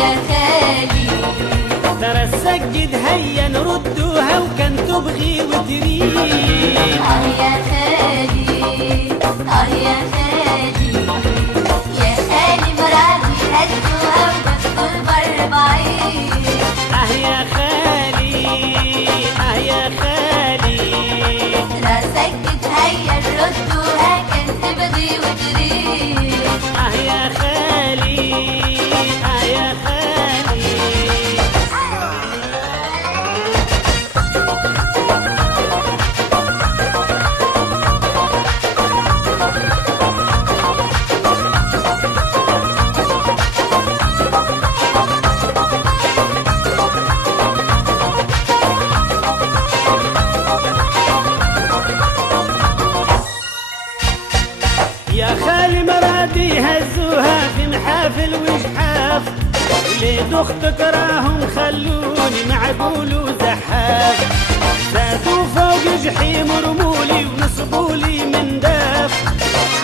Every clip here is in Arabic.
يا خالي. ترى السجد هيا نردوها وكان تبغي وتريد. يا خالي، يا خالي، يا خالي مرادي هدوها وبدو البر بعيد. يا خالي، يا خالي، سجد هيا نردوها كان تبغي وتريد. يا خالي، يا خالي. يا خالي مرادي هزوها في محافل وجحاف، وليد اختك راهم خلوني معقول وزحاف. زادوا فوق جحيم رمولي ونصبولي من داف،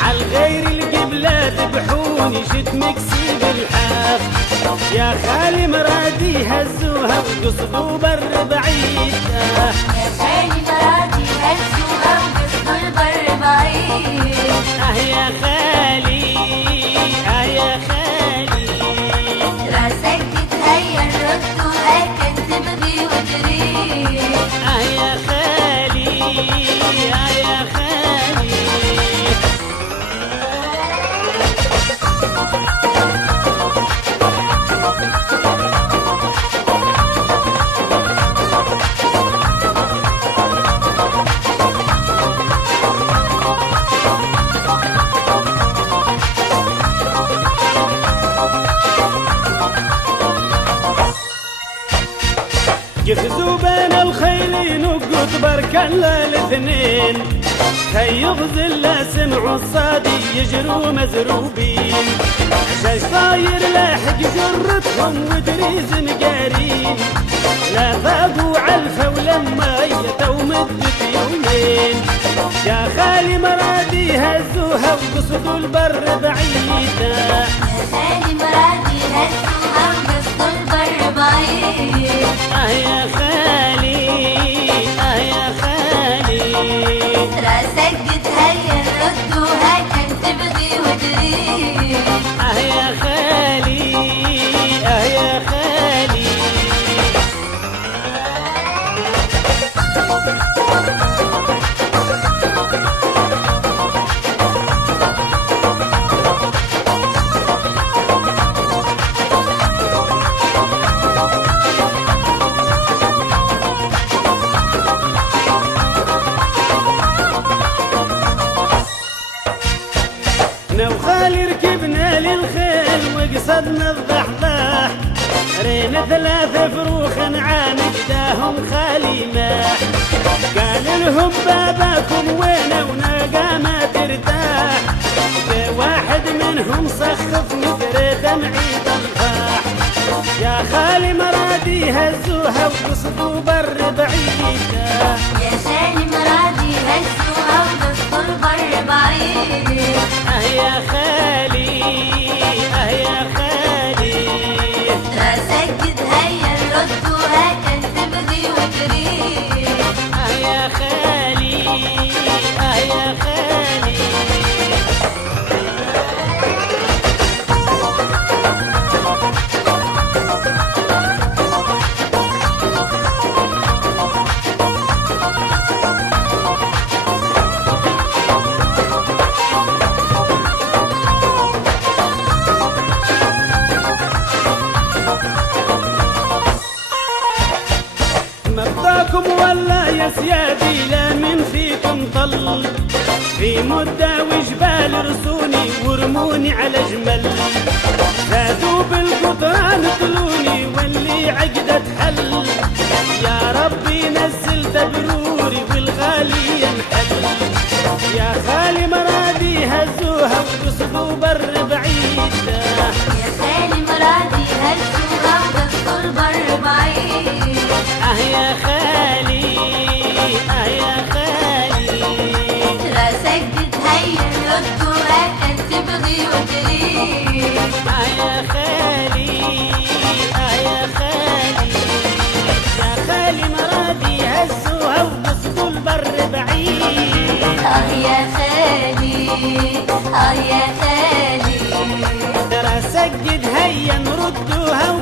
عالغير القبلة ذبحوني جيت مكسي بالحاف. يا خالي مرادي هزوها وقصدوا بر بعيد. يا خالي مرادي هزوها وقصدوا البر بعيد. يا خالي، يا خالي، سجد هيا نردوها كان تبغي وتريد. يا خالي، يا خالي. يفزوا بين الخيل نقط برك الاثنين، كي يغزل لا سمعوا الصادي يجروا مزروبين. عشاش طاير لاحق جرتهم ودريز قارين، لا فاقوا علفة ولما يتوا مدت يومين. يا خالي مرادي هزوها وقصدوا البر بعيدة. يا خالي مرادي هزوها وقصدوا البر بعيد. يا خالي، يا خالي، سجد هيا نردوها كان تبغي وتريد. يا خالي، يا خالي. وخالي ركبنا للخيل وقصدنا الضحضاح، رينا 3 فروخ نعام قداهم خالي ماح. قال لهم باباكم وين وناقة ما ترتاح، واحد منهم سخف مثل دمعي ضلفاح. يا خالي مرادي هزوها وقصدوا بر بعيدة. يا خالي مرادي هزوها وقصدوا البر بعيد. يا خالي، يا خالي، سجد هيا نردوها كان تبغي وتريد. يا خالي، يا خالي. مرضاكم ولا يا سيادي لا من فيكم طل، في مدة وجبال رسوني ورموني على جمل. زادوا بالقطران طلوني واللي عقدة حل، يا ربي نزل تبروري والغالي ينحل. يا خالي مرادي هزوها وقصدوا بر بعيدة. يا خالي مرادي هزوها وقصدوا البر بعيد. يا خالي، يا خالي، سجد هيا نردوها كان تبغي وتريد. يا خالي، يا خالي ترى سجد هيا نردوها